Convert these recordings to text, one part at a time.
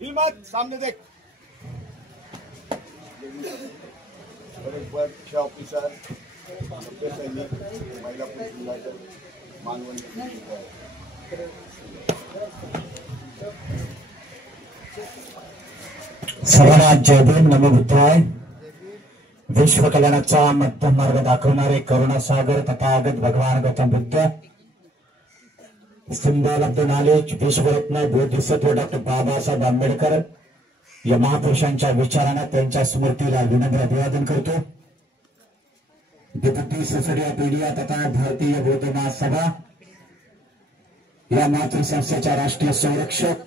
हिम्मत सामने देख। ऑफिसर सैनिक महिला पुलिस मानवन सर्वांना जय भीम नमो बुद्धाय। विश्व कल्याणाचा मध्यम मार्ग दाखवणारे करुणा सागर तथागत भगवान Gautam Buddha, symbol of the knowledge, विश्वरत्न बोधिसत्व डॉक्टर बाबासाहेब आंबेडकर या महापुरुषांच्या विचारांना त्यांच्या स्मृतीला विनम्र अभिवादन करतो। डेप्युटी सोसायटी ऑफ इंडिया तथा भारतीय बौद्ध महासभा या मातृसंस्थेच्या राष्ट्रीय संरक्षक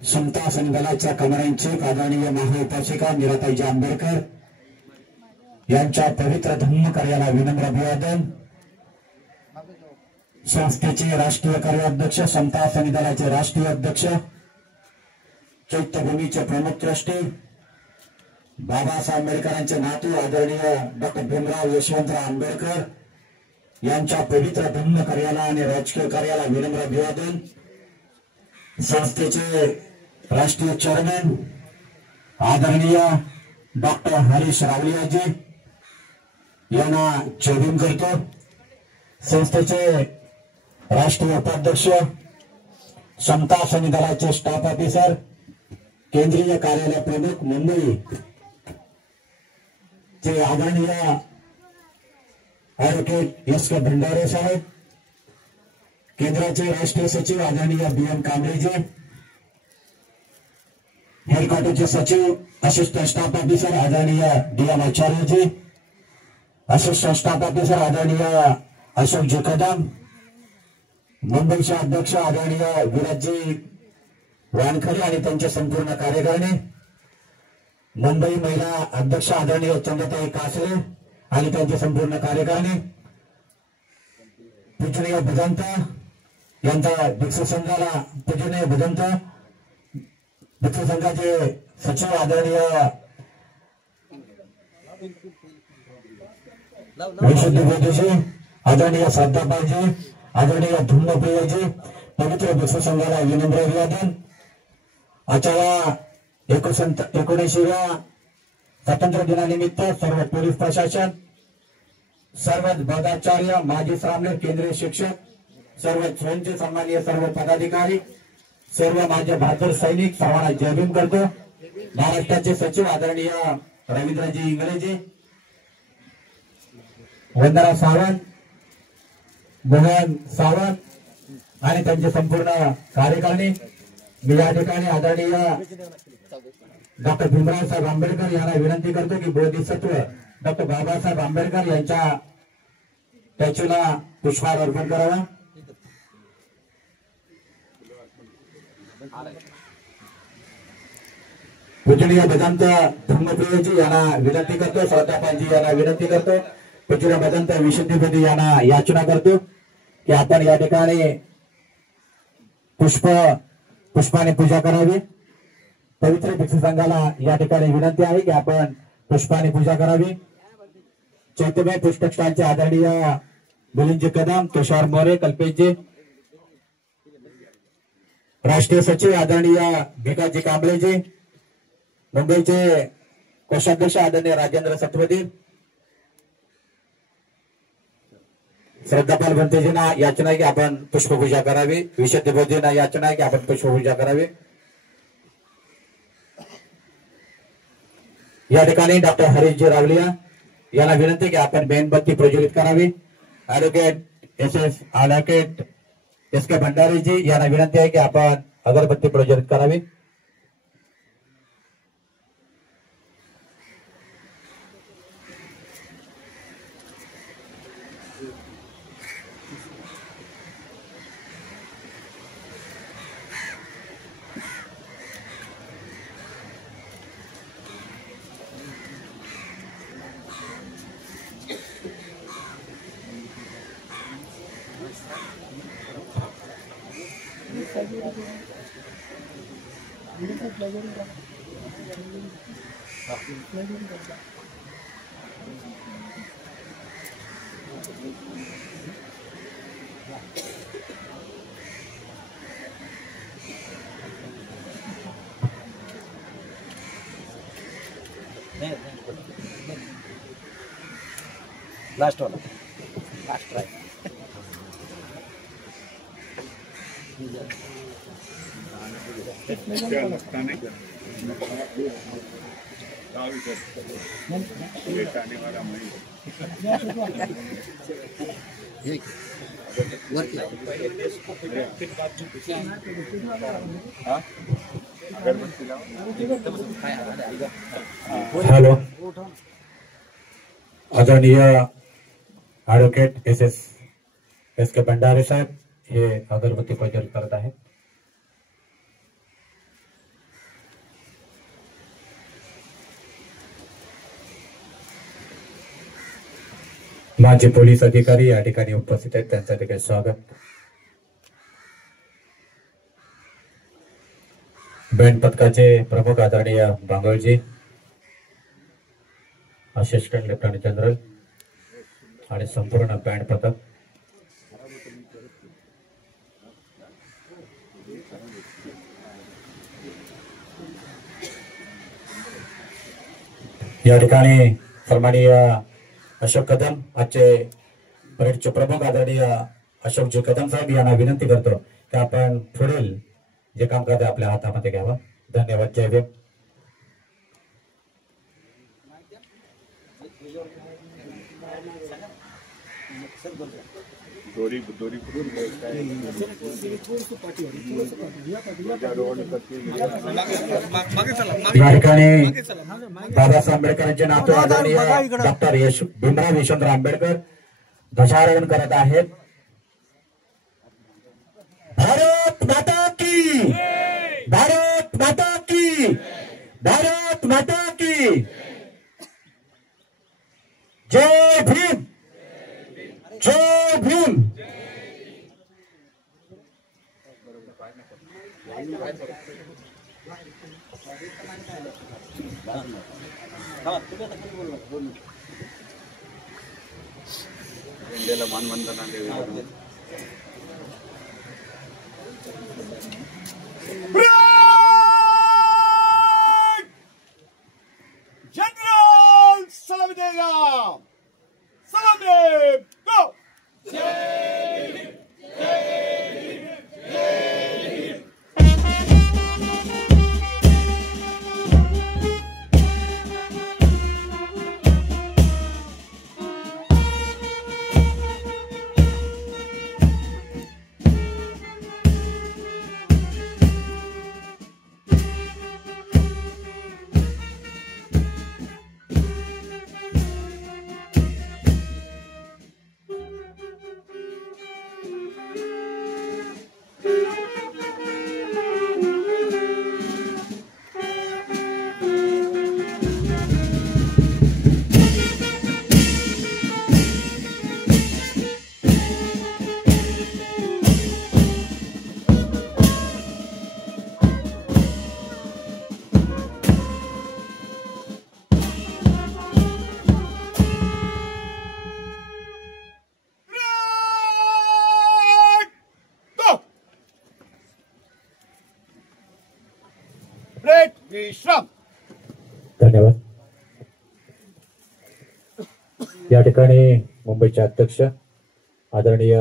समता संघाच्या कमांडरची आदरणीय महाउपासिका मीराताईजी आंबेडकर यांच्या पवित्र धम्म कार्याला विनम्र अभिवादन। संस्थेचे राष्ट्रीय कार्याध्यक्ष, समता संघाचे राष्ट्रीय अध्यक्ष, चैत्यभूमीचे प्रमुख ट्रस्टी, बाबासाहेब आंबेडकरांचे नातू आदरणीय डॉक्टर भीमराव यशवंतराव आंबेडकर यांच्या पवित्र धम्म कार्याला आणि राजकीय कार्याला विनम्र अभिवादन। संस्थेचे राष्ट्रीय चेअरमन आदरणीय डॉक्टर हरीश रावलियाजी यांना जय भीम करतो। संस्थेचे राष्ट्रीय उपाध्यक्ष, समता संघाचे स्टाफ ऑफिसर, केंद्रीय कार्यालय प्रमुख मुंबई चे आदरणीय ॲडव्होकेट एस के भंडारे साहेब, केंद्राचे राष्ट्रीय सचिव आदरणीय बी.एम. कांबळेजी, हेडक्वार्टरचे सचिव असिस्टंट स्टाफ ऑफिसर आदरणीय डी.एम. आचार्यजी, असिस्टंट स्टाफ ऑफिसर आदरणीय अशोकजी कदम, मुंबईचे अध्यक्ष आदरणीय विराजजी वानखडे आणि त्यांचे संपूर्ण कार्यकारिणी, मुंबई महिला अध्यक्ष आदरणीय चंद्रताई कासरे आणि त्यांचे संपूर्ण कार्यकारिणी, पूजनीय भदंत यांचा भिक्षू संघाला पूजनीय भदंत, भिक्षू संघाचे सचिव आदरणीय विशुद्धी बोधीजी, आदरणीय श्रद्धापालजी, आदरणीय धुम्मप्रियजी, पवित्र भिक्षू संघाला विनम्र अभिवादन। आजच्या 19व्या स्वातंत्र्य दिनानिमित्त सर्व पोलीस प्रशासन, सर्व पदाचार्य, माजी सामने, केंद्रीय शिक्षक, सर्व स्वयंचे सन्माननीय सर्व पदाधिकारी, सर्व माझे बहादूर सैनिक सर्वांना जय भीम करतो। महाराष्ट्राचे सचिव आदरणीय रवींद्रजी इंगळेजी, वंदना सावंत, मोहन सावंत आणि त्यांचे संपूर्ण कार्यकारिणी, मी या ठिकाणी आदरणीय डॉक्टर भीमराव साहेब आंबेडकर यांना विनंती करतो की बोधिसत्व डॉक्टर बाबासाहेब आंबेडकर यांच्या स्टॅच्यूला पुष्पहार अर्पण करावा। पूजनीय भदंत धर्मप्रियजी यांना विनंती करतो, श्रद्धापालजी यांना विनंती करतो, पूजनीय भदंत विशुद्धीपदी यांना याचना करतो की आपण या ठिकाणी पुष्पाने पूजा करावी। पवित्र भिक्षू संघाला या ठिकाणी विनंती आहे की आपण पुष्पाने पूजा करावी। चैतन्य पुस्तक स्टॉलचे आदरणीय मिलिंदजी कदम, तुषार मोरे, कल्पेशजी, राष्ट्रीय सचिव आदरणीय भिकाजी कांबळेजी, मुंबईचे कोषाध्यक्ष आदरणीय राजेंद्र सतपथी, श्रद्धापाल भंतेजींना याचना आहे की आपण पुष्पपूजा करावी. विशेष देवजींना याचना आहे की आपण पुष्पपूजा करावी. या ठिकाणी डॉक्टर हरीशजी रावलिया यांना विनंती की आपण मेणबत्ती प्रज्वलित करावी. ॲडव्होकेट ॲडव्होकेट एस के भंडारीजी यांना विनंती आहे की आपण अगरबत्ती प्रज्वलित करावी. लास्ट वाला लास्ट ट्राई हॅलो, आदरणीय ॲडव्होकेट एस के भंडारे साहेब हे अगरबत्ती प्रज्वलित करत आहेत. माजी पोलीस अधिकारी या ठिकाणी उपस्थित आहेत, त्यांचं देखील स्वागत. बँड पथकाचे प्रमुख आदरणीय बांगळजी, असिस्टंट लेफ्टनंट जनरल आणि संपूर्ण बँड पथक. या ठिकाणी सन्माननीय अशोक कदम, आजचे परेडचे प्रमुख आदरणीय अशोकजी कदम साहेब यांना विनंती करतो की आपण पुढील जे काम करते आपल्या हातामध्ये घ्यावं. धन्यवाद. जय भीम. या ठिकाणी बाबासाहेब आंबेडकरांचे नातू आदरणीय डॉक्टर भीमराव यशवंतराव आंबेडकर ध्वजारोहण करत आहेत. भारत माता की, भारत माता की, भारत माता की जय भीम, जय भीम. मानवंदना जनरल सलामी देगा. सलामी गो. विश्राम. धन्यवाद. ठिकाणी मुंबईचे अध्यक्ष आदरणीय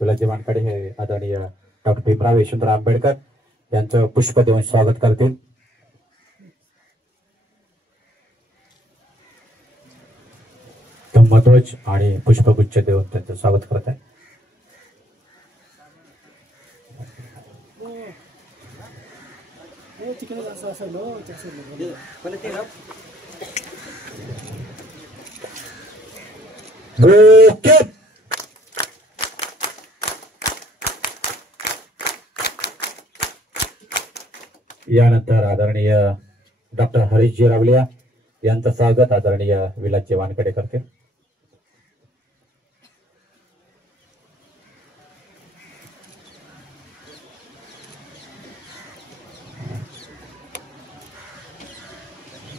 विलाजी वानखडे हे आदरणीय डॉक्टर भीमराव यशवंतराव आंबेडकर यांचं पुष्प देऊन स्वागत करतील. धम्मध्वज आणि पुष्पगुच्छ देऊन त्यांचं स्वागत करत आहे. यानंतर आदरणीय डॉक्टर हरीशजी रावलिया यांचं स्वागत आदरणीय विलासजी वानखडे करतील.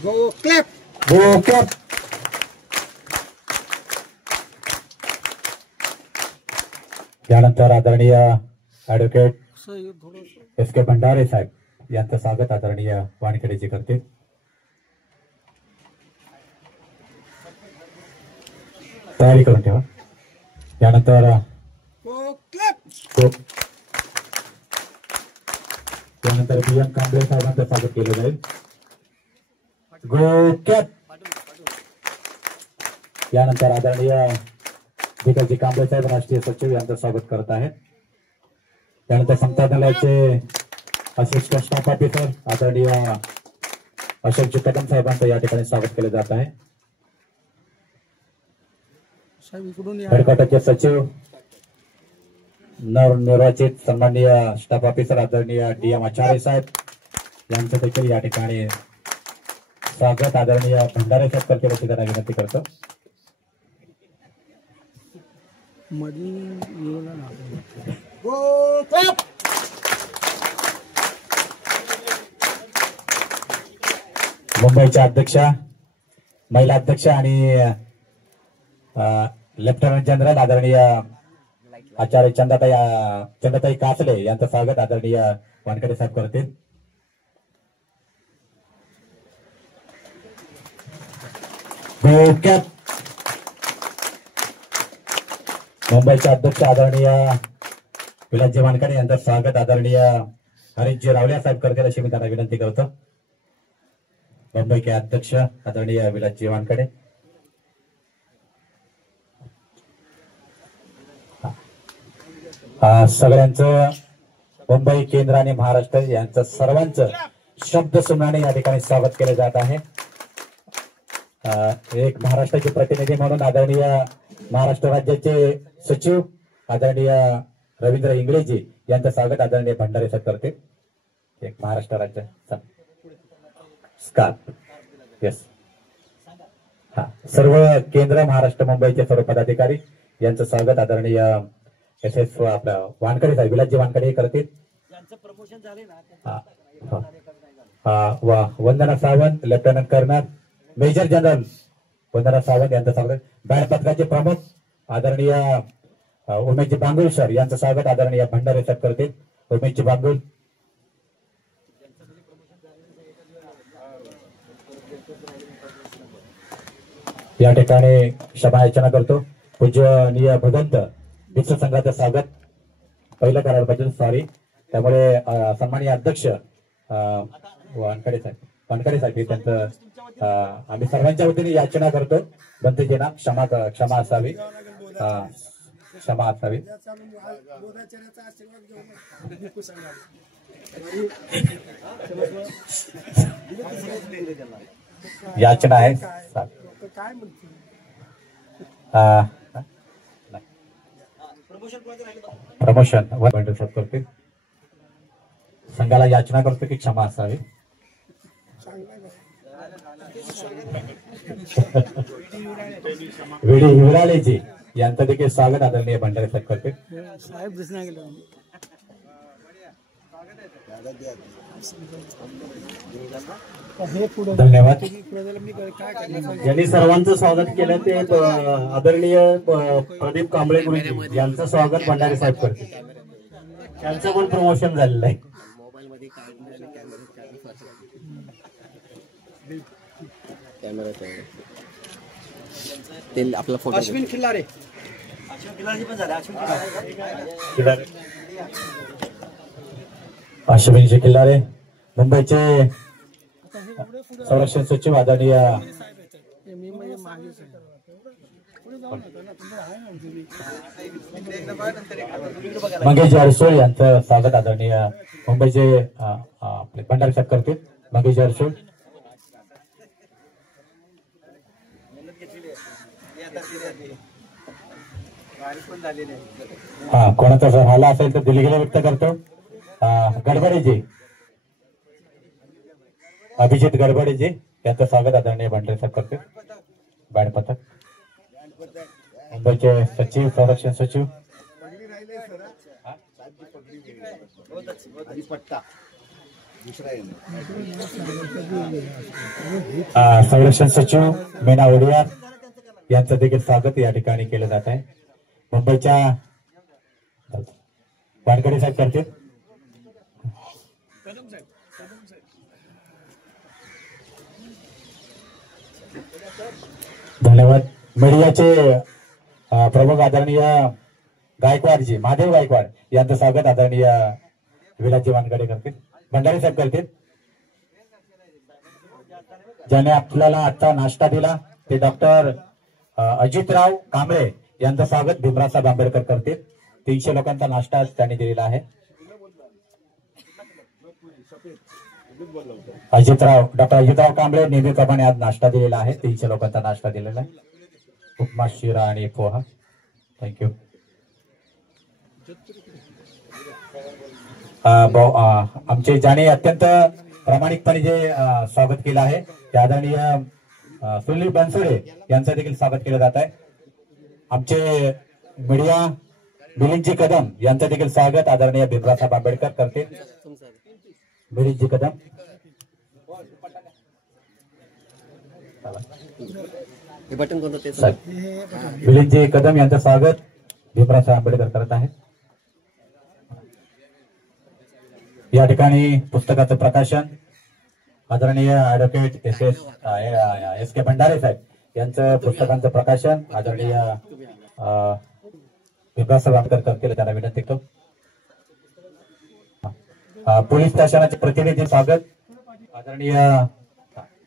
गो क्लॅप. यानंतर आदरणीय ऍडव्होकेट एस के भंडारे साहेब यांचं स्वागत आदरणीय वानखेडेजी करतील. तयारी करून ठेवा. यानंतर गो क्लॅप. त्यानंतर बी एम कांबळे साहेबांचं स्वागत केलं जाईल. गो कॅप. यानंतर आदरणीय भिकाजी कांबळे साहेब राष्ट्रीय सचिव यांचं स्वागत करत आहेत. त्यानंतर संचालनालयाचे असिस्टंट स्टाफ ऑफिसर आदरणीय अशोकजी कदम साहेबांचं या ठिकाणी स्वागत केलं जात आहे. हेडक्वार्टरचे सचिव नवनिर्वाचित सन्माननीय स्टाफ ऑफिसर आदरणीय DM आचार्य साहेब यांचं देखील या ठिकाणी स्वागत आदरणीय भंडारे साहेब करतील अशी त्यांना विनंती करतो. गो क्लॅप. मुंबईच्या अध्यक्षा महिला अध्यक्ष आणि लेफ्टनंट जनरल आदरणीय आचार्य चंदाताई कासले यांचं स्वागत आदरणीय वानखडे साहेब करतील. मुंबईचे अध्यक्ष आदरणीय विलासजी वानखडे यांचं स्वागत आदरणीय हरीशजी रावलिया साहेब करतील अशी मी त्यांना विनंती करतो. मुंबईचे अध्यक्ष आदरणीय विलासजी वानखडे. सगळ्यांचं मुंबई केंद्र आणि महाराष्ट्र यांचं सर्वांचं शब्द सुमनाने या ठिकाणी स्वागत केले जात आहे. एक महाराष्ट्राचे प्रतिनिधी म्हणून आदरणीय महाराष्ट्र राज्याचे सचिव आदरणीय रवींद्र इंगळेजी यांचं स्वागत आदरणीय भंडारे साहेब करते. एक महाराष्ट्र राज्य स्कार्फ. येस. हा, सर्व केंद्र महाराष्ट्र मुंबईचे सर्व पदाधिकारी यांचं स्वागत आदरणीय SS आपल्या वानखडे साहेब विलासजी वानखडे करतील. Vandana Sawant lieutenant colonel major general Vandana Sawant यांचं स्वागत. बँड पथकाचे प्रमुख आदरणीय उमेशजी बांगुल सर यांचं स्वागत आदरणीय भंडारे साहेब करतील. उमेशजी बांगुल. या ठिकाणी क्षमायाचना करतो. पूजनीय भगवंत विश्व संघाचं स्वागत पहिलं करायला पाहिजे. सॉरी. त्यामुळे सन्माननीय अध्यक्ष वानखडे साहेब त्यांचं आम्ही सर्वांच्या वतीने याचना करतो. बंधूजींना क्षमा असावी. याचना आहे. प्रमोशन करते. संघाला याचना करतो की क्षमा असावी. वेडी हिवराळेजी यांचं देखील स्वागत आदरणीय भंडारे साहेब करते. धन्यवाद. ज्यांनी सर्वांचं स्वागत केलं ते आदरणीय प्रदीप कांबळे गुरुजी यांचं स्वागत भंडारे साहेब करते. त्यांचं पण प्रमोशन झालेलं आहे. ते आपला फोटो अश्विन खिल्लारे अश्विनजी किल्लारे मुंबईचे संरक्षण सचिव आदरणीय मंगेश अडसूळ यांचं स्वागत आदरणीय मुंबईचे आपले भंडारी साहेब करतील. मंगेश अडसूळ कोणाचा जर आला असेल तर दिलगिरी व्यक्त करतो. गडबडेजी अभिजित गडबडेजी यांचं स्वागत आदरणीय भंडारी साहेब करतील. बँड पथक मुंबईचे सचिव संरक्षण सचिव संरक्षण सचिव मीना ओडियार यांचं देखील स्वागत या ठिकाणी केलं जात आहे. मुंबईच्या वानकडे साहेब करतील. धन्यवाद. मीडियाचे प्रमुख आदरणीय गायकवाडजी महादेव गायकवाड यांचं स्वागत आदरणीय विलाजी वानकडे करतील. भंडारी साहेब करतील. ज्याने आपल्याला आता नाश्ता दिला ते डॉक्टर अजितराव कांबळे यांचं स्वागत भीमरावसाहेब आंबेडकर करतील. 300 लोकांचा नाश्ता त्यांनी दिलेला आहे. डॉक्टर अजितराव कांबळे नेहमीप्रमाणे आज नाश्ता दिलेला आहे. 300 लोकांचा नाश्ता दिलेला आहे. उपमा शिरा आणि पोहा. थँक्यू. आमचे ज्याने अत्यंत प्रामाणिकपणे जे स्वागत केलं आहे ते आदरणीय सुनील बनसोडे यांचं देखील स्वागत केलं जात आहे. आमचे मीडिया मिलिंदजी कदम यांचं देखील स्वागत आदरणीय भीमरावसाहेब आंबेडकर करतील. मिलिंदजी कदम बटन कोणतं ते मिलिंदजी कदम यांचं स्वागत भीमरावसाहेब आंबेडकर करत आहेत. या ठिकाणी पुस्तकाचं प्रकाशन आदरणीय ऍडव्होकेट एस के भंडारे साहेब यांचं पुस्तकांचं प्रकाशन आदरणीय भीमरावसाहेब आंबेडकर करतील. त्यांना विनंती करतो. पोलीस स्टेशनाचे प्रतिनिधी स्वागत आदरणीय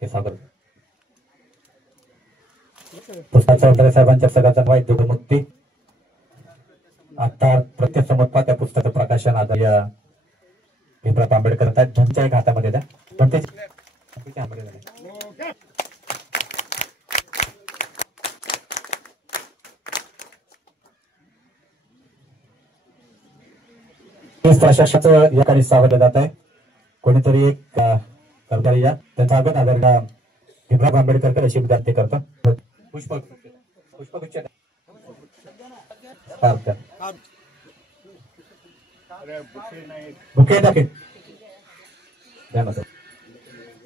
स्वागत पुस्तकाच्या साहेबांच्या पुस्तकाचा वाईट दुर्मुक्ती आता प्रत्येक समोर त्या पुस्तकाचं प्रकाशन आदरणीय भीमराव आंबेडकर आहेत. त्यांच्या एक हातामध्ये द्या. पण प्रशासनाचं या ठिकाणी स्वागत जात आहे. कोणीतरी एक कर्मचारी या त्यांचं स्वागत आदरणीय भीमराव आंबेडकर अशी विद्यार्थी करतो. पुष्पगुच्छ बुके टाकेल.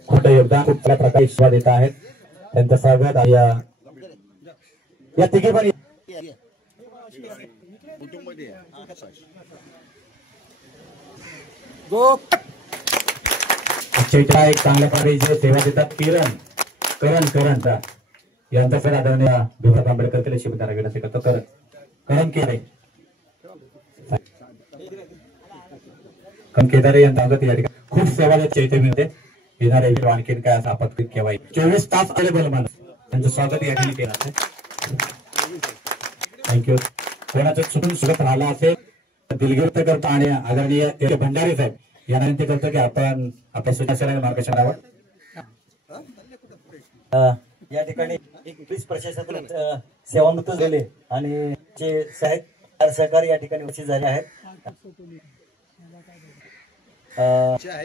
खोटं योगदान खूप चांगल्या प्रकारे शिवा देत आहेत. त्यांचं स्वागत या तिघे पण एक चांगल्या प्रकारे जे सेवा देतात करण यांचा सर आदरणीय भीमराव आंबेडकर केले शिवदारा विनंती करतो. करण केदारे यांचा स्वागत या ठिकाणी खूप सेवा देत चैतन्य येणारे आणखीन काय असं आपत्ती केव्हा 24 तास अवेलेबल माणूस त्यांचं स्वागत या ठिकाणी केलं आहे. थँक्यू. कोणाचं चुकून सुगत राहिला असेल तर दिलगिरी करतो आणि आदरणीय भंडारी साहेब यांना विनंती करतो की आपण आपल्या सूचना मार्गदर्शनावर या ठिकाणी एक पोलीस प्रशासनातून सेवामुक्त झाले आणि जे साहेब सहकारी या ठिकाणी उपस्थित झाले आहेत.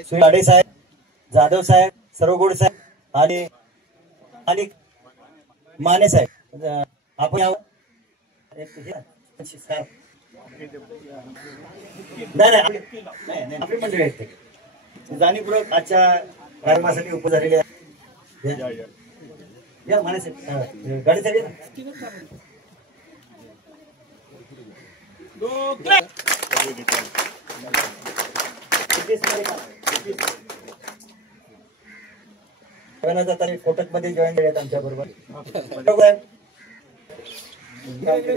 सुयाडे साहेब, जाधव साहेब, सरवगोड साहेब आणि माने साहेब आपण आपली मंडळी आहेत जाणीवपूर्वक आजच्या कार्यक्रमासाठी उपस्थित झालेले आहेत. या माने साहेब गाडी साहेब कोटक मध्ये जॉईन झाले आमच्या बरोबर. दादा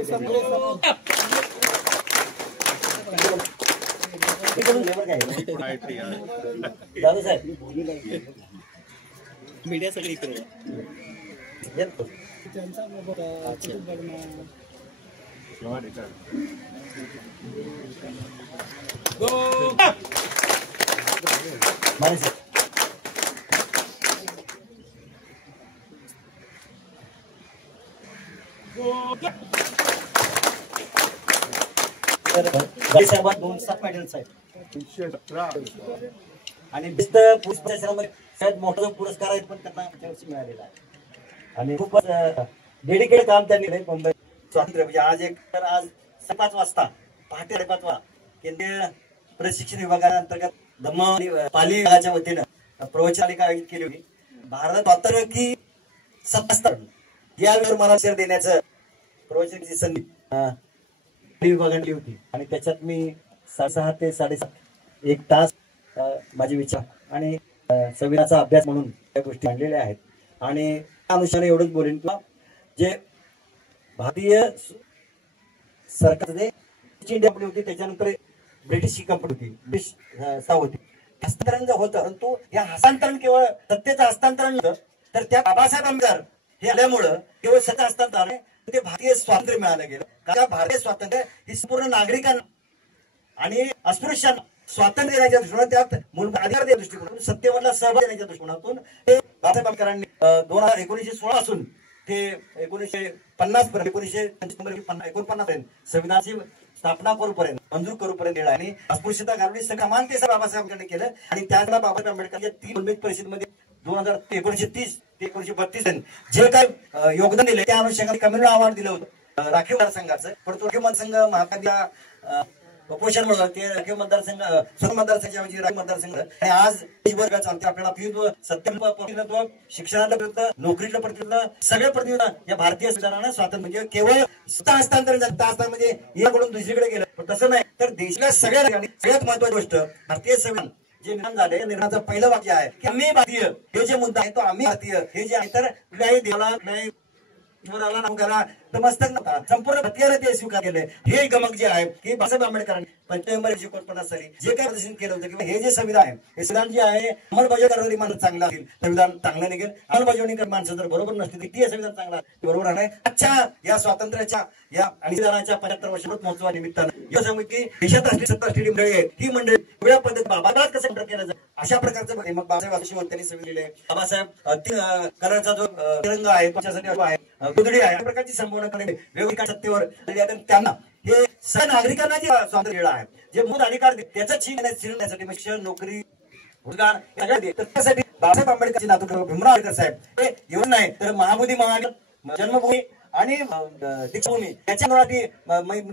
साहेब मीडिया सगळी इकडे माने साहेब साहेबात 207 मेडल साहेब आणि बेस्ट पोलीस प्रशासनामध्ये सगळ्यात मोठा जो पुरस्कार आहे पण त्यांना मागच्या वर्षी मिळालेला आहे आणि खूपच डेडिकेटेड काम त्यांनी केलंय. मुंबई स्वातंत्र्य म्हणजे आज आज 5 वाजता पहाटे 5:30 वाजता केंद्रीय प्रशिक्षण विभागाअंतर्गत धम्म आणि पाली विभागाच्या वतीनं प्रवचनालिका आयोजित केली होती. भारत स्वातंत्र्य की 77 यावर मला शेअर देण्याचं प्रवचनाची संधी विभागाने दिली होती आणि त्याच्यात मी 6:30 ते 7:30 1 तास माझे विचार आणि संविधानाचा अभ्यास म्हणून त्या गोष्टी मांडलेल्या आहेत आणि त्या अनुषंगाने एवढंच बोलेन किंवा जे भारतीय सरकारने इंडिया कंपनी होती त्याच्यानंतर ब्रिटिश कंपनी होती ब्रिटिश होती हस्तांतरण होतं परंतु या हस्तांतरण केवळ सत्तेचं हस्तांतरण नव्हतं तर त्या बाबासाहेब आंबेडकर हे आल्यामुळं केवळ सत्ता हस्तांतरण ते भारतीय स्वातंत्र्य मिळालं गेलं. कारण भारतीय स्वातंत्र्य ही संपूर्ण नागरिकांना आणि अस्पृश्यांना स्वातंत्र्य देण्याच्या दृष्टीकोनातून त्यात मूलभूत अधिकार देण्याच्या दृष्टीकोनातून सत्तेमधला सहभाग देण्याच्या दृष्टीकोनातून ते बाबासाहेब आंबेडकरांनी 1916 पासून ते 1950 पर्यंत 1949 पर्यंत संविधानाची स्थापना करूपर्यंत मंजूर करूपर्यंत गेला आणि अस्पृश्यता घालवली समानतेचं बाबासाहेब आंबेडकरांनी केलं आणि त्याला बाबासाहेब आंबेडकरांच्या 3 मुंबई परिषदेमध्ये 1930 ते 1932 जे काय योगदान दिले त्या अनुषंगाने कम्युनिटी अवॉर्ड दिलं होतं राखीव मतदारसंघाचं परंतु राखीव मतदारसंघ महाकाद्या उपोषण म्हणून ते राखीव मतदारसंघ सर्व मतदारसंघाच्या राखीव मतदारसंघ आणि आज वर्ग चालते आपल्याला प्रतिनिधित्व शिक्षणाचं प्रतिनिधित्व नोकरीचं प्रतिनिधित्व सगळे प्रतिनिधित्व या भारतीय संविधानानं स्वातंत्र्य म्हणजे केवळ सत्ता हस्तांतरण हस्तांतरण म्हणजे याकडून दुसरीकडे गेलं पण तसं नाही तर देशाला सगळ्यात महत्वाची गोष्ट भारतीय संविधान जे निर्माण झाले निर्माणाचं पहिलं वाक्य आहे की आम्ही भारतीय हे जे मुद्दा आहे तो आम्ही भारतीय हे जे आहे तर कुठल्याही देवाला कुठल्याही मस्तक नव्हता संपूर्ण भारतीयाने ते स्वीकार केले. हे गमक जे आहे की बाबासाहेब आंबेडकरांनी 25 नोव्हेंबर 1949 साली जे काही प्रदर्शन केलं होतं किंवा हे जे संविधान आहे हे संविधान जे आहे अंमलबजावणी करणारी माणसं चांगला असेल संविधान चांगलं निघेल अंमलबजावणी करणारी माणसं जर बरोबर नसतील तर ते संविधान चांगला बरोबर नाही. आजच्या या स्वातंत्र्याच्या या आणि संविधानाच्या 75 वर्षात महोत्सवानिमित्तानं या समिती देशात असलेली 17 स्टेडियम मंडळी आहे ही मंडळी वेगळ्या पद्धतीने बाबासाहेब कसं केलं जातं अशा प्रकारचं मग बाबासाहेब त्यांनी संविधान दिले. बाबासाहेब कलरचा जो तिरंगा आहे त्याच्यासाठी आहे गुदडी आहे प्रकारची संभावना करणे वेगवेगळ्या सत्तेवर त्यांना हे सर्व नागरिकांना जे स्वातंत्र्य आहे जे मूळ अधिकार त्याचा चिरण्यासाठी शिक्षण नोकरी रोजगार त्यासाठी बाबासाहेब आंबेडकरची नातू भीमराव आंबेडकर साहेब हे एवढं नाही तर महाबोधी महानगर जन्मभूमी आणि दीक्षाभूमी याच्या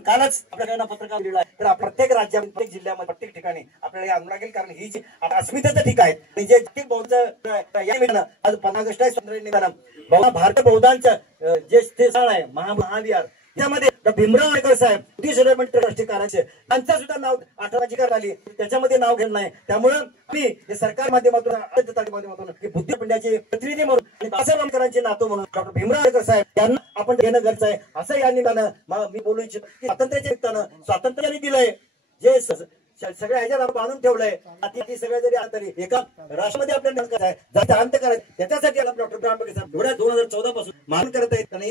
कालच आपल्याकडे पत्रकार लिहिलं आहे तर प्रत्येक राज्यामध्ये प्रत्येक जिल्ह्यामध्ये प्रत्येक ठिकाणी आपल्याला आंदोलन लागेल कारण ही जी अस्मितेचं ठीक आहे आणि जे जागतिक बौद्ध या निमित्तानं आज 15 ऑगस्ट आहे स्वातंत्र्य निमित्तानं भारत बौद्धांचं जे स्थळ आहे महाविहार त्यामध्ये भीमराव आंबेडकर साहेब ब्रिटिश ट्रस्टी करायचे त्यांचं सुद्धा नाव 18 जी आली त्याच्यामध्ये नाव घेतलं नाही. त्यामुळे आम्ही हे सरकार माध्यमातून बुद्धिपिंडाचे प्रतिनिधी म्हणून आणि बाबासाहेब आंबेडकरांचे नातू म्हणून डॉक्टर भीमराव आंबेडकर साहेब यांना आपण घेणं गरजेचं आहे असं या निमित्तानं मी बोलू इच्छितो की स्वातंत्र्याच्या निमित्तानं स्वातंत्र्याने दिलंय जे सगळ्या ह्याच्यात आपण आणून ठेवलंय ती सगळ्या जरी तरी एका राष्ट्रामध्ये आपल्याला करायचं आहे अंत करायचं त्याच्यासाठी डॉक्टर भीमराव आंबेडकर साहेब एवढ्या 2014 पासून मान करत आहेत आणि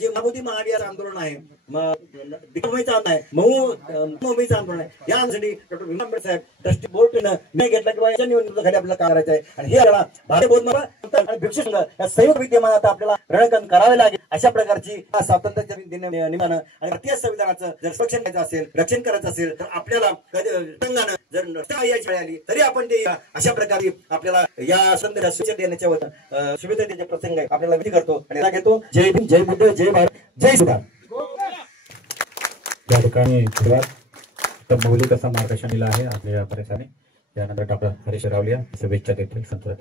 जे महाबोधी महाविहार आंदोलन आहे दीक्षाभूमीचं आंदोलन आहे महूमीचं आंदोलन आहे यासाठी डॉक्टर भीमराव आंबेडकर साहेब ट्रस्टी बोर्डनं निर्णय घेतला किंवा याच्या निवडणुकीसाठी आपल्याला काम करायचं आहे आणि हे आपल्याला भारतीय बौद्ध आणि भिक्षू संघ या संयुक्त विद्यमान आता आपल्याला रणकन करावे लागेल अशा प्रकारची स्वातंत्र्याच्या निमित्तानं आणि भारतीय संविधानाचं जर संरक्षण करायचं असेल रक्षण करायचं असेल तर आपल्याला जर याची वेळ आली तरी आपण ते अशा प्रकारे आपल्याला या संदर्भात सूचना देण्याच्या शुभेच्छा प्रसंग आपल्याला विधी करतो आणि घेतो. जय भीम जय बुद्ध जय भारत जय सुधार. या ठिकाणी सुरुवात मौलिक असा मार्गदर्शन दिला आहे आपल्या परिसराने. त्यानंतर डॉक्टर हरीश रावलिया शुभेच्छा देतील संतोष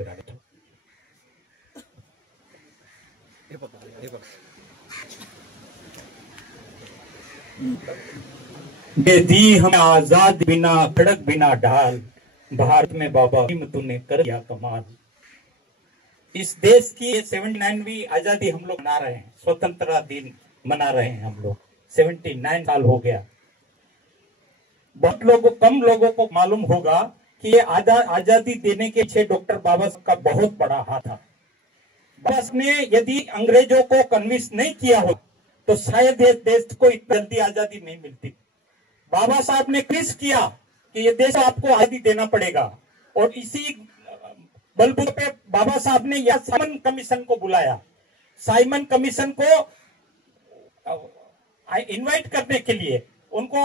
ये दी हमें आजाद बिना खड़क बिना ढाल भारत में बाबा तूने कर दिया कमाल. इस देश की 79वीं आजादी हम लोग मना रहे हैं स्वतंत्रता दिन मना रहे हैं हम लोग। 79 साल हो गया। बहुत लोगों, कम लोगों को मालूम होगा कि ये आजादी देने के पीछे डॉक्टर बाबा साहब का बहुत बड़ा हाथ था। बाबा साहब ने यदि अंग्रेजों को कन्विंस नहीं किया हो तो शायद ये देश को इतनी जल्दी आजादी नहीं मिलती। बाबा साहब ने क्लिस किया कि ये देश आपको आजादी देना पड़ेगा, और इसी बलबूते पे बाबा साहब ने यह साइमन कमीशन को बुलाया। साइमन कमीशन को इनवाइट करने के लिए, उनको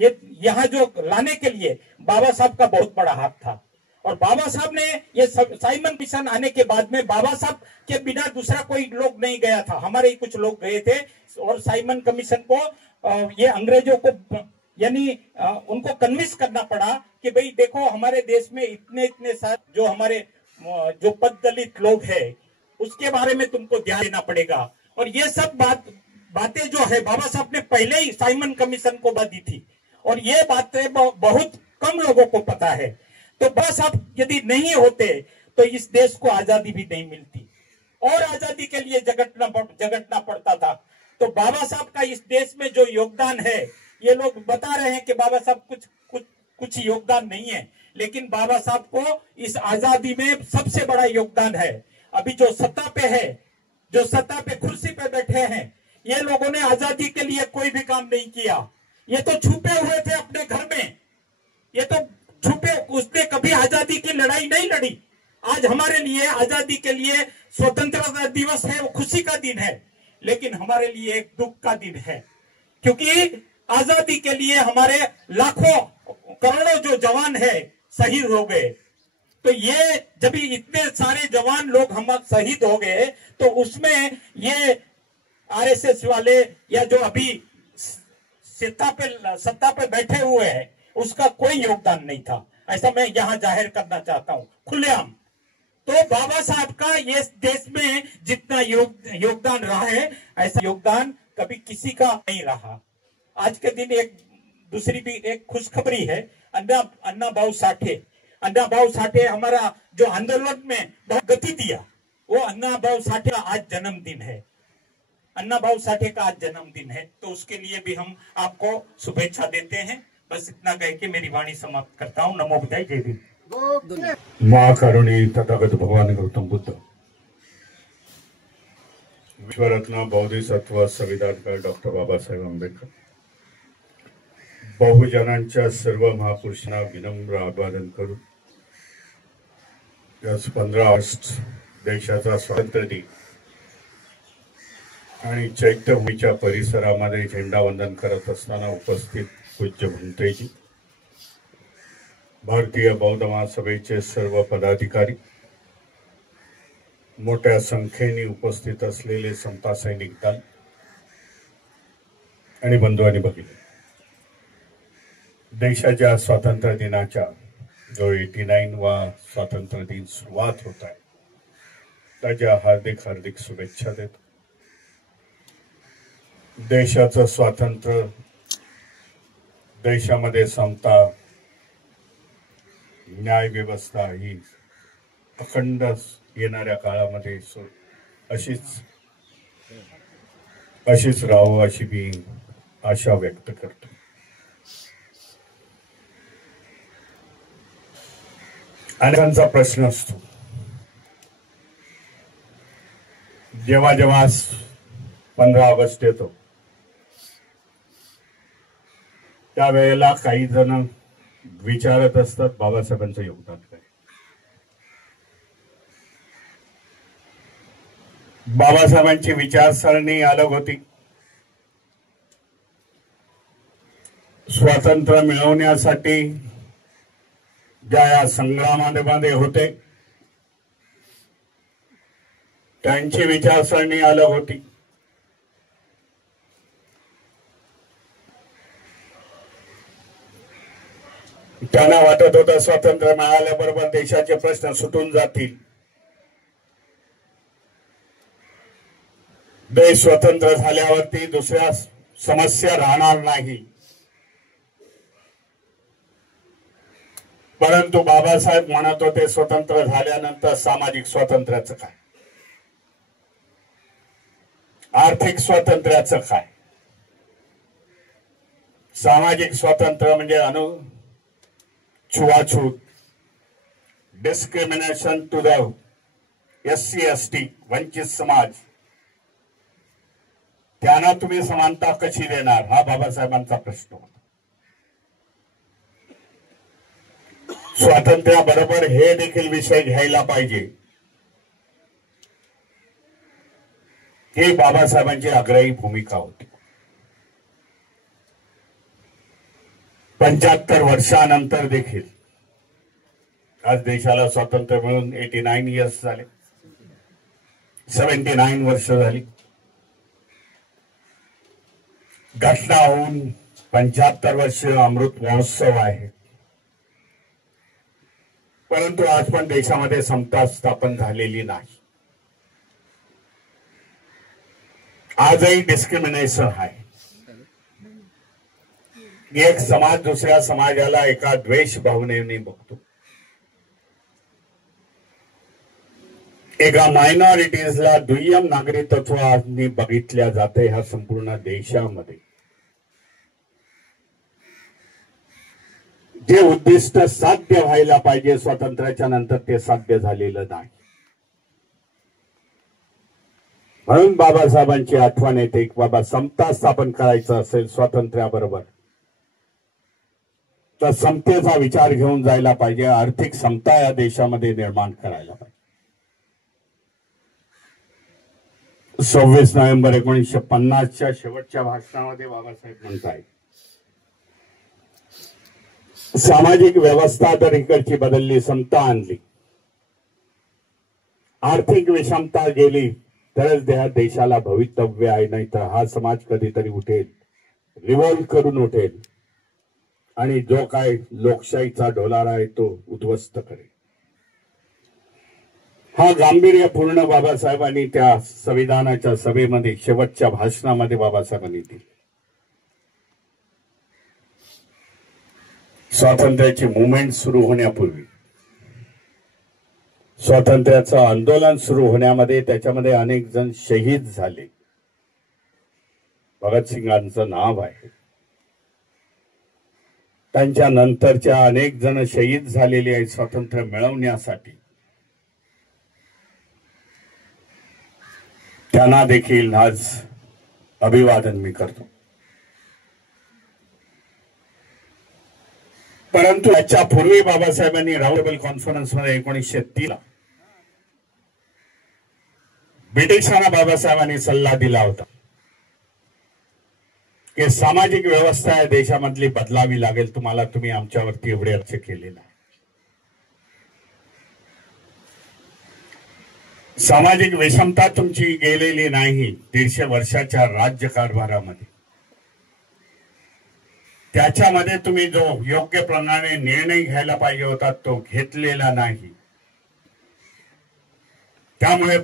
ये यहाँ जो लाने के लिए बाबा साहब का बहुत बड़ा हाथ था। और बाबा साहब ने ये साइमन कमीशन आने के बाद में बाबा साहब के बिना दूसरा कोई लोग नहीं गया था, हमारे ही कुछ लोग गए थे। और साइमन कमीशन को ये अंग्रेजों को यानी उनको कन्विंस करना पड़ा कि भाई देखो, हमारे देश में इतने इतने साथ जो हमारे जो पद दलित लोग हैं उसके बारे में तुमको ध्यान देना पड़ेगा। और ये सब बातें जो है बाबा साहब ने पहले ही साइमन कमीशन को दी थी, और ये बातें बहुत कम लोगों को पता है। तो बाबा साहब यदि नहीं होते तो इस देश को आजादी भी नहीं मिलती, और आजादी के लिए जगटना पड़ता था। तो बाबा साहब का इस देश में जो योगदान है, ये लोग बता रहे हैं कि बाबा साहब कुछ योगदान नहीं है, लेकिन बाबा साहब को इस आजादी में सबसे बड़ा योगदान है। अभी जो सत्ता पे है, जो सत्ता पे कुर्सी पे बैठे हैं, ये लोगों ने आजादी के लिए कोई भी काम नहीं किया। ये तो छुपे हुए थे अपने घर में, ये तो छुपे, उसने कभी आजादी की लड़ाई नहीं लड़ी। आज हमारे लिए आजादी के लिए स्वतंत्रता दिवस है, वो खुशी का दिन है, लेकिन हमारे लिए एक दुख का दिन है, क्योंकि आजादी के लिए हमारे लाखों करोड़ों जो जवान है शहीद हो गए। तो ये जब इतने सारे जवान लोग हम शहीद हो गए, तो उसमें ये आरएसएस वाले या जो अभी सत्ता पे बैठे हुए हैं, उसका कोई योगदान नहीं था। ऐसा मैं यहाँ जाहिर करना चाहता हूँ खुलेआम। तो बाबा साहब का ये देश में जितना योगदान रहा है, ऐसा योगदान कभी किसी का नहीं रहा। आज के दिन एक दूसरी भी एक खुशखबरी है। अन्ना भाऊ साठे हमारा जो आंदोलन में बहुत गति दिया, वो अन्ना भाऊ साठे का आज जन्मदिन है। अन्ना भाऊ साठे का आज जन्मदिन है, तो उसके लिए भी हम आपको शुभेच्छा देते हैं। बस इतना कह के मेरी वाणी समाप्त करता हूँ। नमो बुद्धाय, जय भीम। महाकरुणी तथागत भगवान गौतम बुद्ध, विश्वरत्न बोधिसत्व संविधानकार डॉक्टर बाबासाहेब आंबेडकर, बहुजनांच्या सर्व महापुरुषांना विनम्र अभिवादन करून आज 15 ऑगस्ट देशाचा स्वातंत्र्य दिन आणि चैत्यभूमीच्या परिसरामध्ये झेंडावंदन करत असताना उपस्थित पूज्य भंतेजी, भारतीय बौद्ध महासभेचे सर्व पदाधिकारी, मोठ्या संख्येने उपस्थित असलेले समता सैनिक दल आणि बंधू आणि भगिनी, देशाच्या स्वातंत्र्य दिनाच्या जो 89वा स्वातंत्र्य दिन सुरुवात होत आहे, त्याच्या हार्दिक हार्दिक शुभेच्छा देतो। देशाचं स्वातंत्र्य, देशामध्ये समता, न्याय व्यवस्था ही अखंड येणाऱ्या काळामध्ये अशीच राहो अशी मी आशा व्यक्त करतो। अनेकांचा प्रश्न असतो, जेव्हा 15 ऑगस्ट येतो त्यावेळेला काही जण विचारत असतात बाबासाहेबांचं योगदान काय। बाबासाहेबांची विचारसरणी अलग होती। स्वातंत्र्य मिळवण्यासाठी ज्या या संग्रामामध्ये होते त्यांची विचारसरणी अलग होती। त्यांना वाटत होतं स्वातंत्र्य मिळाल्याबरोबर देशाचे प्रश्न सुटून जातील, देश स्वतंत्र झाल्यावरती दुसऱ्या समस्या राहणार नाही। परंतु बाबासाहेब म्हणत होते स्वतंत्र झाल्यानंतर सामाजिक स्वातंत्र्याचं काय। आर्थिक स्वातंत्र्याचं काय, सामाजिक स्वातंत्र्य म्हणजे छुआछूत, discrimination to the SC ST वंचित समाज, त्यांना तुम्ही समानता कशी देणार, हा बाबासाहेबांचा प्रश्न होता. स्वातंत्र्याबरोबर हे देखील विषय घ्यायला पाहिजे, ही बाबासाहेबांची आग्रही भूमिका होती. 75 वर्षानंतर देखील आज देशाला स्वातंत्र्य मिळून 89 इयर्स झाले, 79 वर्ष झाली. घटना होऊन 75 वर्ष अमृत महोत्सव आहे, परंतु आज पण देशामध्ये समता स्थापन झालेली नाही. आजही डिस्क्रिमिनेशन आहे. एक समाज दुसऱ्या समाजाला एका द्वेष भावनेने बघतो, एका मायनॉरिटीजला दुय्यम नागरिकत्वाने बघितल्या जाते. ह्या संपूर्ण देशामध्ये जे उद्दिष्ट साध्य व्हायला पाहिजे स्वातंत्र्याच्या नंतर ते साध्य झालेलं नाही. म्हणून बाबासाहेबांची आठवण येते की बाबा समता स्थापन करायचं असेल स्वातंत्र्याबरोबर तर समतेचा विचार घेऊन जायला पाहिजे. आर्थिक समता या देशामध्ये निर्माण करायला पाहिजे. 26 नोव्हेंबर 1950च्या शेवटच्या भाषणामध्ये बाबासाहेब म्हणतायत, सामाजिक व्यवस्था तर इकडची बदलली, समता आणली, आर्थिक विषमता गेली तरच ह्या देशाला भवितव्य आहे, नाही तर हा समाज कधीतरी उठेल, रिव्होल्ट करून उठेल आणि जो काय लोकशाहीचा डोलारा आहे तो उद्ध्वस्त करेल. हा गांभीर्यपूर्ण बाबासाहेबांनी त्या संविधानाच्या सभेमध्ये शेवटच्या भाषणामध्ये बाबासाहेबांनी दिली. स्वातंत्र्याची मुवमेंट सुरू होण्यापूर्वी, स्वातंत्र्याचं आंदोलन सुरू होण्यामध्ये त्याच्यामध्ये अनेक जण शहीद झाले. भगतसिंगांचं नाव आहे. त्यांच्या नंतरच्या अनेक जण शहीद झालेले आहेत स्वातंत्र्य मिळवण्यासाठी. त्यांना देखील आज अभिवादन मी करतो. परंतु याच्या पूर्वी बाबासाहेबांनी राऊंड टेबल कॉन्फरन्समध्ये 1903 ब्रिटिशांना बाबासाहेबांनी सल्ला दिला होता की सामाजिक व्यवस्था या देशामधली बदलावी लागेल, तुम्ही आमच्यावरती एवढे अर्ज केले नाही. सामाजिक विषमता तुमची गेलेली नाही 150 वर्षाच्या राज्यकारभारामध्ये. त्याच्यामध्ये तुम्ही जो योग्य प्रमाणे निर्णय घ्यायला पाहिजे होता तो घेतलेला नाही. त्यामुळे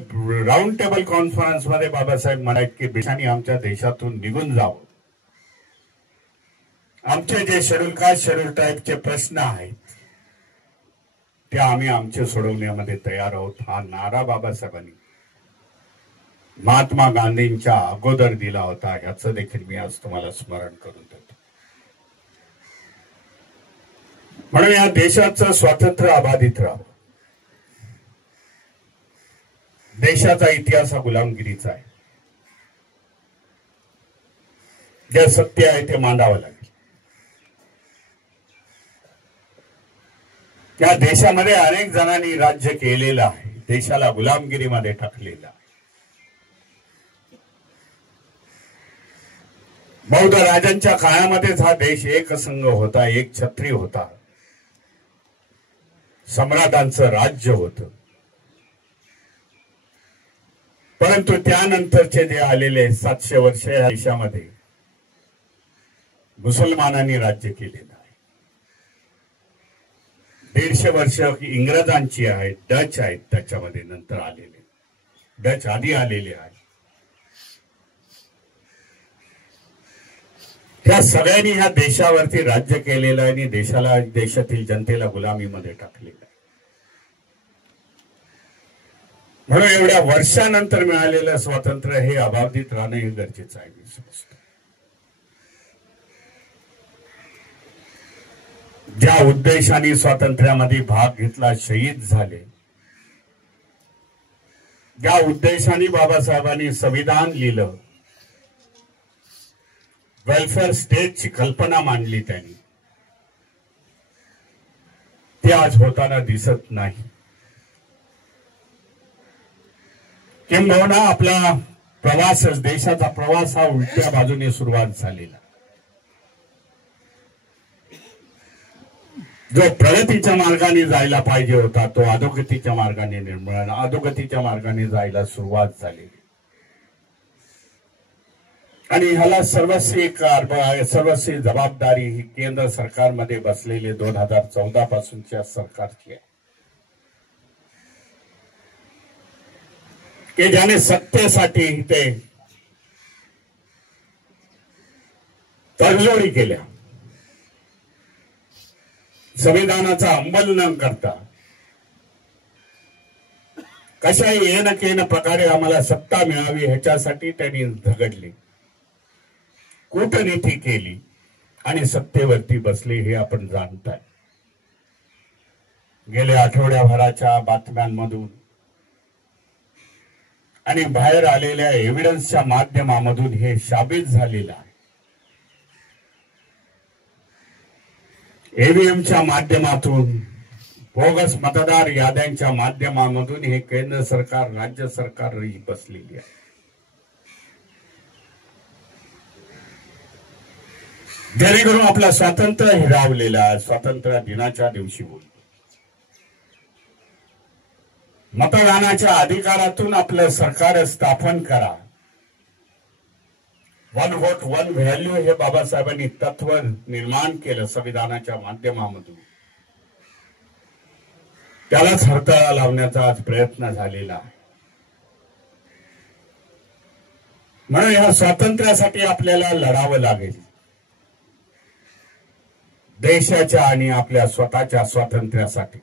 राऊंड टेबल कॉन्फरन्स मध्ये बाबासाहेब म्हणाले की ब्रिटिशांनी आमच्या देशातून निघून जावं. आमचे जे शेड्यूल कास्ट शेड्यूल टाईपचे प्रश्न आहेत ते आम्ही आमचे सोडवण्यामध्ये तयार आहोत. हा नारा बाबासाहेबांनी महात्मा गांधींच्या अगोदर दिला होता. ह्याचं देखील मी आज तुम्हाला स्मरण करून देतो. म्हणून या देशाचं स्वातंत्र्य अबाधित राहावं. देशाचा इतिहास हा गुलामगिरीचा आहे. जे सत्य आहे ते मांडावं लागेल. त्या देशामध्ये अनेक जणांनी राज्य केलेलं आहे, देशाला गुलामगिरीमध्ये टाकलेलं आहे. बौद्ध राजांच्या काळामध्येच हा देश एकसंघ होता, एक छत्री होता, सम्राटांचं राज्य होतं. परंतु त्यानंतरचे जे आलेले 700 वर्ष या देशामध्ये मुसलमानांनी राज्य केलेलं आहे. 150 वर्ष इंग्रजांची आहेत, डच आहेत, त्याच्यामध्ये नंतर आलेले, डच आधी आलेले आहेत. त्या सगळ्यांनी ह्या देशावरती राज्य केलेलं आहे आणि देशाला, देशातील जनतेला गुलामीमध्ये टाकलेलं आहे. म्हणून एवढ्या वर्षानंतर मिळालेलं स्वातंत्र्य हे अबाधित राहणं हे गरजेचं आहे मी समजतो. ज्या उद्देशाने स्वातंत्र्यामध्ये भाग घेतला, शहीद झाले, ज्या उद्देशाने बाबासाहेबांनी संविधान लिहिलं, वेलफेअर स्टेटची कल्पना मांडली त्यांनी, ते आज होताना दिसत नाही. किंबहुना आपला प्रवासच, देशाचा प्रवास हा उलट्या बाजूने सुरुवात झालेला. जो प्रगतीच्या मार्गाने जायला पाहिजे होता तो अधोगतीच्या मार्गाने अधोगतीच्या मार्गाने जायला सुरुवात झाली. आणि ह्याला सर्वस्वी जबाबदारी ही केंद्र सरकारमध्ये बसलेले 2014 पासूनच्या सरकारची आहे, की ज्याने सत्तेसाठी ते तडजोडी केल्या, संविधानाचा अंमल न करता कशाही येन केन प्रकारे आम्हाला सत्ता मिळावी ह्याच्यासाठी त्यांनी झगडले, कूटनीती केली आणि सत्तेवरती बसले हे आपण जाणताय. गेल्या आठवड्याभराच्या बातम्यांमधून आणि बाहेर आलेल्या एव्हिडन्सच्या माध्यमामधून हे साबित झालेलं आहे. ईव्हीएमच्या माध्यमातून, बोगस मतदार याद्यांच्या माध्यमामधून हे केंद्र सरकार, राज्य सरकार बसलेली आहे. जेणेकरून आपलं स्वातंत्र्य हिरावलेलं स्वातंत्र्य दिनाच्या दिवशी बोल, मतदानाच्या अधिकारातून आपलं सरकार स्थापन करा. वन व्होट वन व्हॅल्यू हे बाबासाहेबांनी तत्व निर्माण केलं संविधानाच्या माध्यमामधून. त्यालाच हरताळ लावण्याचा आज प्रयत्न झालेला आहे. म्हणून या स्वातंत्र्यासाठी आपल्याला लढावं लागेल. देशाच्या आणि आपल्या स्वतःच्या स्वातंत्र्यासाठी,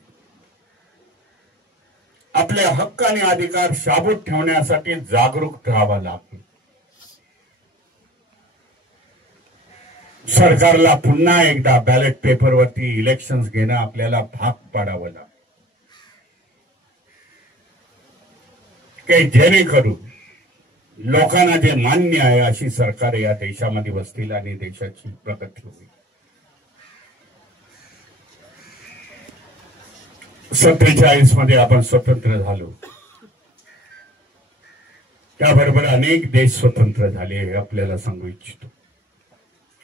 आपले हक्क आणि अधिकार शाबूत ठेवण्यासाठी जागरूक राहावं लागेल. सरकारला पुन्हा एकदा बॅलेट पेपरवरती इलेक्शन्स घेणं आपल्याला भाग पाडावं लागेल, की जेणेकरून लोकांना जे मान्य आहे अशी सरकार या देशामध्ये बसतील आणि देशाची प्रगती होईल. 47 मध्ये आपण स्वतंत्र झालो, त्याबरोबर अनेक देश स्वतंत्र झाले हे आपल्याला सांगू इच्छितो.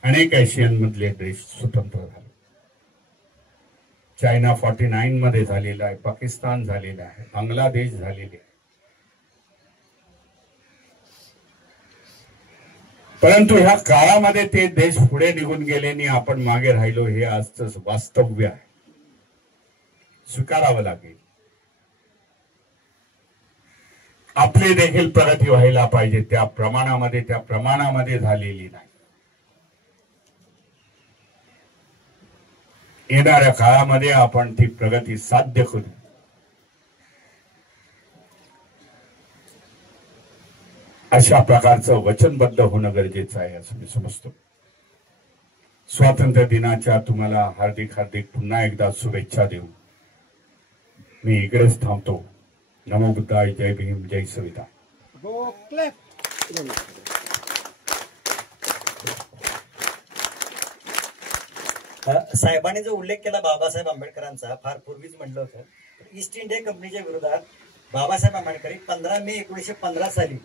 अनेक एशियन मधले देश स्वतंत्र झाले. चायना 49 मध्ये झालेला आहे, पाकिस्तान झालेला आहे, बांगलादेश झालेले आहे. परंतु ह्या काळामध्ये ते देश पुढे निघून गेले आणि आपण मागे राहिलो हे आजचं वास्तव्य आहे, स्वीकारावं लागेल. आपली देखील प्रगती व्हायला पाहिजे, त्या प्रमाणामध्ये झालेली नाही. येणाऱ्या काळामध्ये आपण ती प्रगती साध्य करू. अशा प्रकारचं वचनबद्ध होणं गरजेचं आहे असं मी समजतो. स्वातंत्र्य दिनाच्या तुम्हाला हार्दिक पुन्हा एकदा शुभेच्छा देऊ. मी इकडेच थांबतो. नमो बुद्धाय, जय भीम, जय संविधान. Go clap. साहेबांनी जो उल्लेख केला बाबासाहेब आंबेडकरांचा, फार पूर्वीच म्हटलं होतं, ईस्ट इंडिया कंपनीच्या विरोधात बाबासाहेब आंबेडकर 15 मे 1915 साली